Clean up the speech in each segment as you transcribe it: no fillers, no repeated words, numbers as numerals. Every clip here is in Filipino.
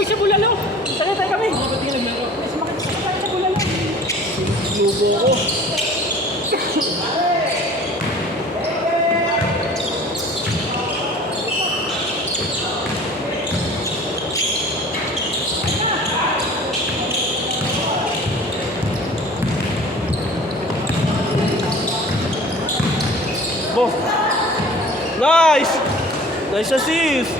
kami sa Bulalo. Tayo kami. Mas makikita tayo sa Bulalo. Lubo ko. Oh. Nice! Nice assist!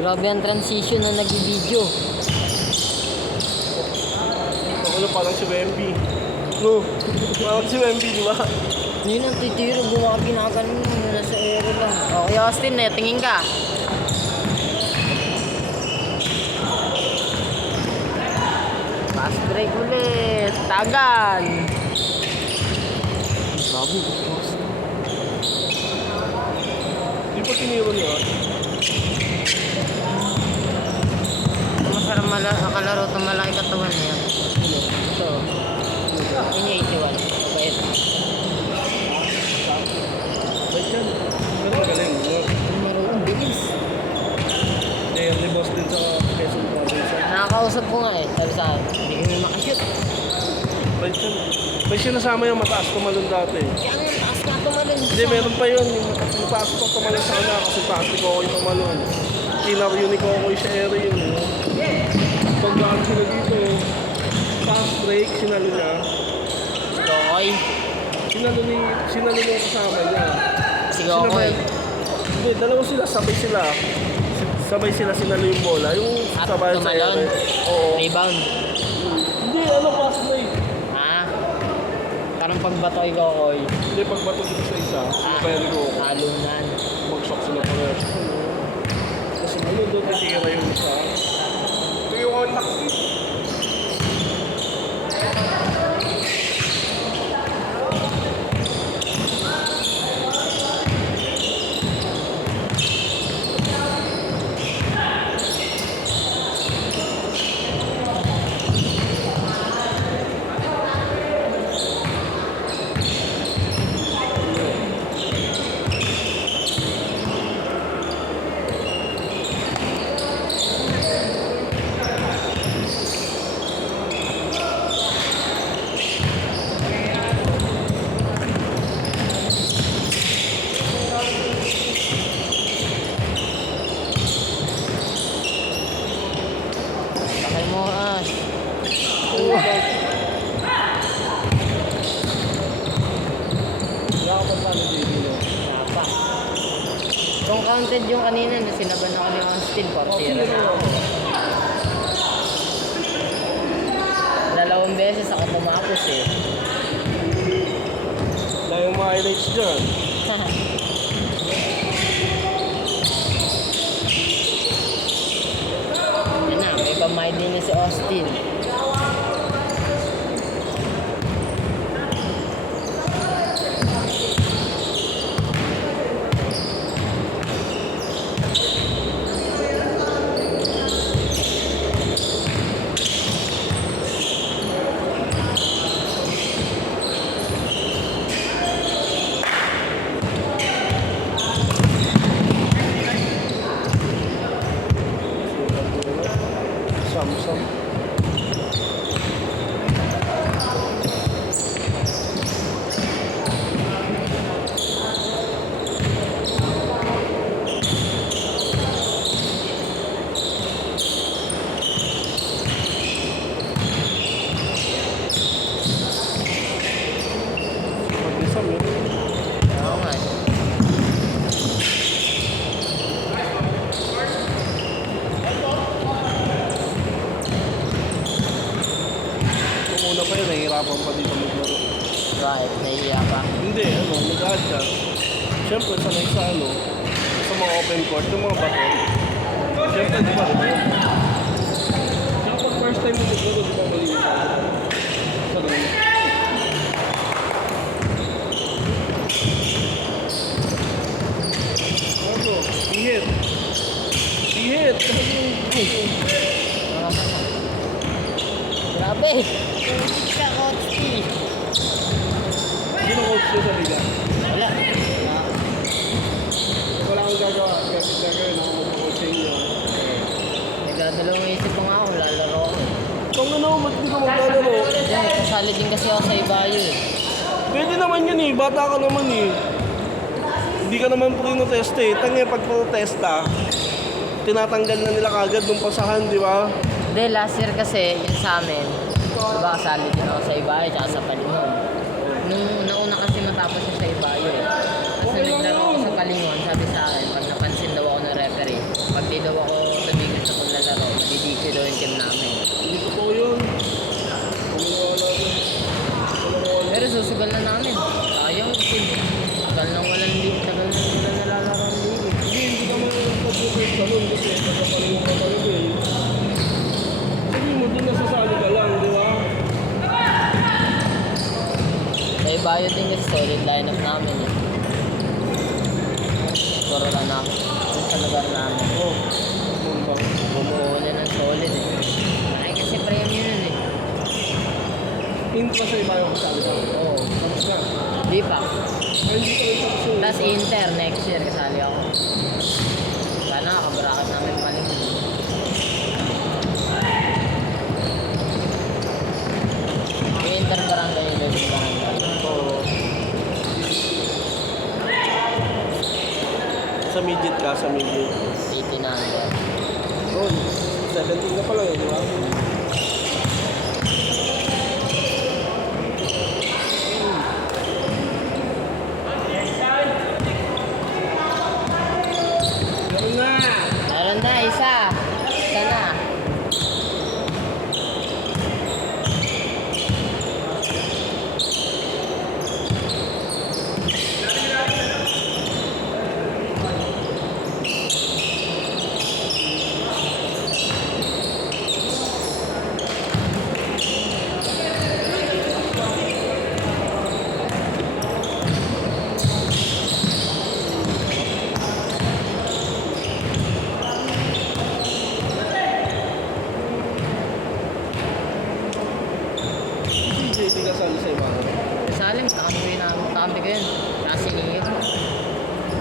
Grabe ang transition na nag-video. Ano parang si Wemby. No, parang si Wemby, di ba? Yun ang titiro, buwag ginaganon mo nasa aero lang. Okay, Austin, tingin ka. Fast break ulit. Tagan. Bago, Austin. Di ba tiniro niya? Masarap makalaro itong malaki katawan niya. Ito. Yun yung 81. Bait. Bait yan. Pero magaling. Maroon, bilis. Eh, reboss din sa Quezon Province. Nakakausap ko nga eh. Sabi sa akin, hindi kami makashoot. Bait yan. May sinasama yung mataas tumalon dati. Kaya nga, taas na tumalon. Hindi, meron pa yun. Yung taas ko tumalon sa kanya kasi taas ni Kokoy tumalon. Kinaryo ni Kokoy sa area yun. Pagdaan sila dito, fast break, sinalo niya. Kokoy. Sinalo yung kasama niya. Si Kokoy. Hindi, dalawa sila, sabay sila. Sabay sila sinalo yung bola. Yung At sabay sa tumalon. area. Oo. Rebound. Hindi, fast break. Ha? Parang pagbato kay Kokoy. Hindi, pagbato dito sa isa, sinapayari ko. Talunan. Mag-shock sila pareho. Kasi ano doon, natira yung isa. Ito yung contact. Sakay mo, Ash. Wala ka pa paano dito. Napa. Kung counted yung kanina na sinaban ako ni Austin, 4-0 na ako. Dalawang beses ako tumapos eh. Wala yung mga highlights dyan. Yan na, may pamay din na si Austin. Samsung. Mag-isam yun. Oo nga eh. Kung una pa yun, nahihirapan pa dito maglaro. Right, nahiya pa. Hindi, nag-adjust. Siyempre, sanay sa sa mga open court, yung mga bato. Siyempre, di ba? Saka pag first time mo maglaro, di ba malinis ako? Sa ganun. Ano? Ihit. Ihit. Grabe! Ka, Kotsi! Sino coach nyo sa liga? naman yan eh. Bata ka naman eh. Hindi ka naman protest eh. Tangin pag protesta, tinatanggal na nila kagad ng pasahan, di ba? Hindi, last year kasi, yung sa amin, diba kasali din ako sa Ibayo tsaka sa Palingon. Nung nauna kasi matapos siya sa Ibayo eh. Tapos Okay lang nag-laro ako yun. sa Palingon, sabi sa akin, pag napansin daw ako ng referee, pag di daw ako tumigil sa paglalaro, madidisi daw yung team namin. Hindi totoo yun. Pero susugal na namin. Sayang team. Tagal nang walang league, tagal nang walang nalalaro ang league. Hindi ka man nagpa-protest ka nun kasi pagkapalingon ka talaga eh. Sabi mo doon nasasali ka lang, di ba? Sa Ibayo din kasi solid lineup namin eh. Puro lang na sa lugar namin. Oh, bumbang. Bumuo na ng solid eh. Ay kasi premium nun eh. Hindi pa sa iba yung kasali ka. Oo. Tapos na. Di pa. Ay, hindi ka rin tapos yun. Tapos Inter next year kasali ako. Sana kabarakat namin paling. Yung Inter barangay yung Lagos barangay. Oo. Sa midget ka, sa midget. 80 na under. Oh, 17 ka pala yun, di ba? Meron na! Meron na, isa. Isa na. Si JT kasali sa iba. Salim, kakampi ko yun. Kasi niyo.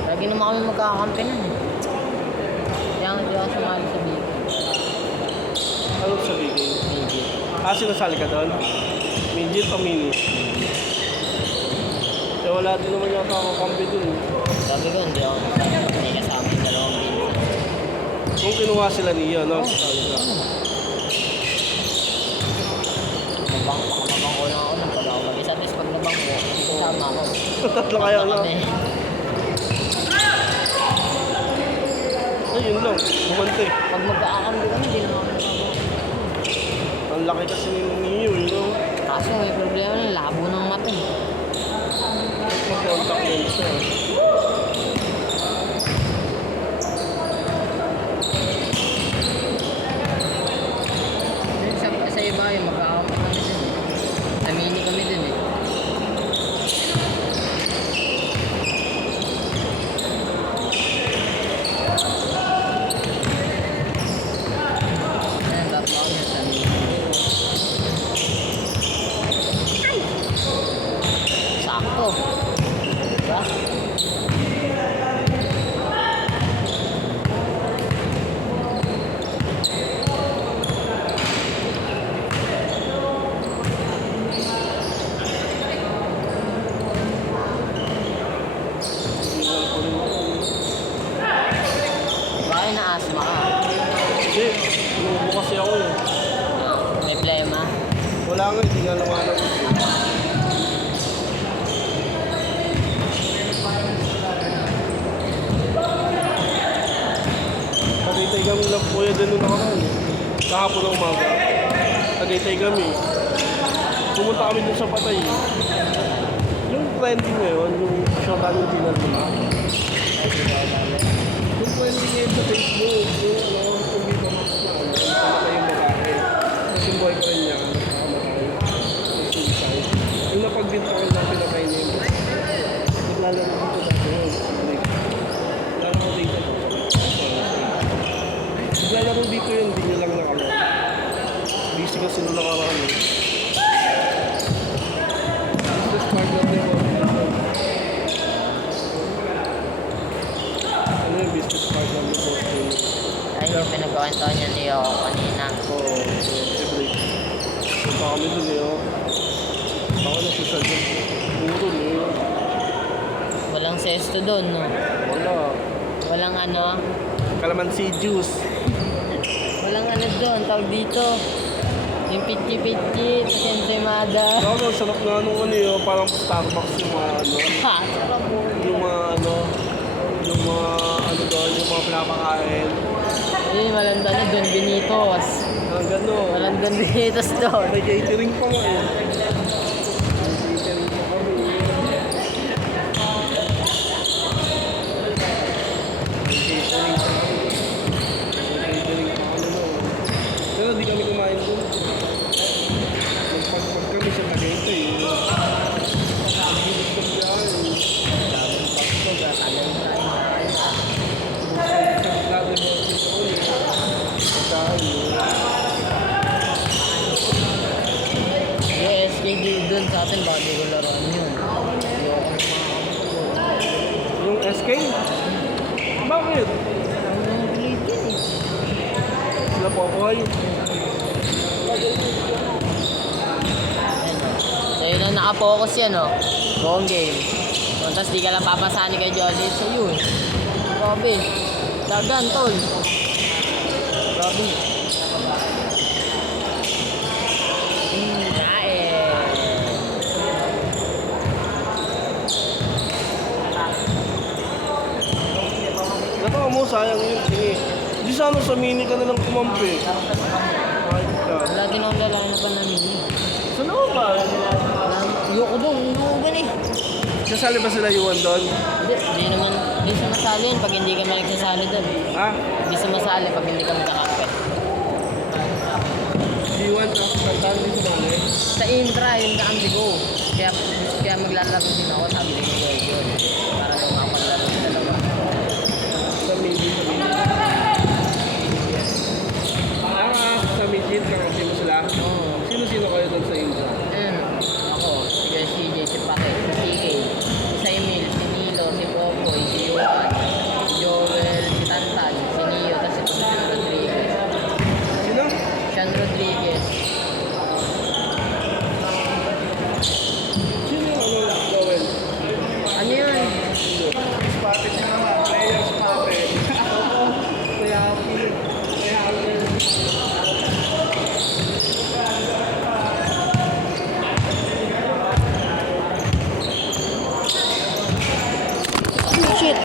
Lagi naman kami magkakampi nun eh. Kaya hindi ako sumali sa big. Ano sa bigay? Medyo. Ah, sinasali ka doon? Midget o mini? Eh, wala din naman yata ako kampi dun. Sabi ko, hindi ako nasali pag may kasama yung dalawang pinsan. Kung kinuha sila niyo, no? Kasali ka. Baka mabang ko lang ako nung pag ako mag-isa. Tapos pag nabang ko, kasama ako. Tatlo kayo, no? Kami. Ay, yun lang. Bumante. Pag magkakakampi kami, hindi naman kami nabang. Ang laki kasi ni Niyo, you know? Kaso may problema na labo ng mata eh. Mag-contact lens siya. Sa iba yung magkakakampi kami dun eh. Namini kami dun eh. Ayan, tatlo kami sa namini. Sakto. Diba? Tingnan ko rin ako. Bakit na-asma ka? Hindi, inuubo kasi ako eh. May plema? Wala nga, hindi nga lumanap. Tagaytay kami lang kuya din nung nakaraan eh. Kahapon ng umaga. Tagaytay kami. Pumunta kami dun sa Patay eh. Yung trending ngayon, yung shortan yung tinatula. Yung trending ngayon sa Facebook, yung ano, yung Viva Max na ano, yung pamatay yung babae. Tapos yung boyfriend niya, nakamatay. Yung suicide. Yung napagbintangan na pinatay niya yung naglalaro dito dati yun. Lalaro dito po. Naglalaro dito yun, hindi niya lang nakalaro. Busy kasi nung nakaraan eh. Business partner niya po. Ano yung business partner niya po? Ay, yung pinagkakantahan niya niyo kanina. Oo, every. Punta kami dun eh, oh. Ako na social dun. Puro no. Walang sesto doon, no? Wala. Walang ano, Calamansi juice. walang ano doon, tawag dito. Yung pitchi-pitchi, pasentemada. Ako, sarap nga nung ano yun, parang Starbucks yung mga ano. Ha, sarap po. Yung mga ano doon, yung mga pinapakain. Eh, malanda na doon, Benitos. Ang gano'n. Malandang Benitos doon. May catering pa nga eh. May catering pa kami. May catering pa kami. May catering pa kami doon. Pero di kami kumain doon. Pag kami siya nag-ito eh. Gusto ko yan eh. Lagi mo ito eh. Pagkain eh. Yung SKD doon sa atin, bago ko laruan yun. Yung SK? Bakit? Ang ulit yun eh. Sila po ako ay. So yun ang nakapokus yan, no? Buong game. So, tapos di ka lang papasani kay Jolly. So yun. Grabe. Dagan, tol. Grabe. Kain. Natawa mo, sayang yun. Tingi. Di sana sa mini ka na lang kumampi. Kahit ka. Wala din akong lalaki na pa namin. Saan ako ba? Ayoko doon. Inuugan eh. Sasali ba sila Yuan doon? Hindi naman. Hindi sumasali yun pag hindi kami nagsasali doon. Ha? Hindi sumasali pag hindi kami kakampi. Yuan sa kantaan din sumali. Sa intra, yun kakampi ko. Kaya maglalaro din ako, sabi ni Kuya yun. Para daw makapaglaro sa dalawa. Sa mini. Sa midget kakasi mo sila. Oo. Sino-sino kayo doon sa India? Ako, si Kuya CJ, si Pake, si CK, si Emil, si Nilo, si Popoy, si Yuan, si Joel, si Tantan, si Nio, tapos si Sean Rodriguez. Sino? Sean Rodriguez. Sino yung ano, Joel? Ano yun?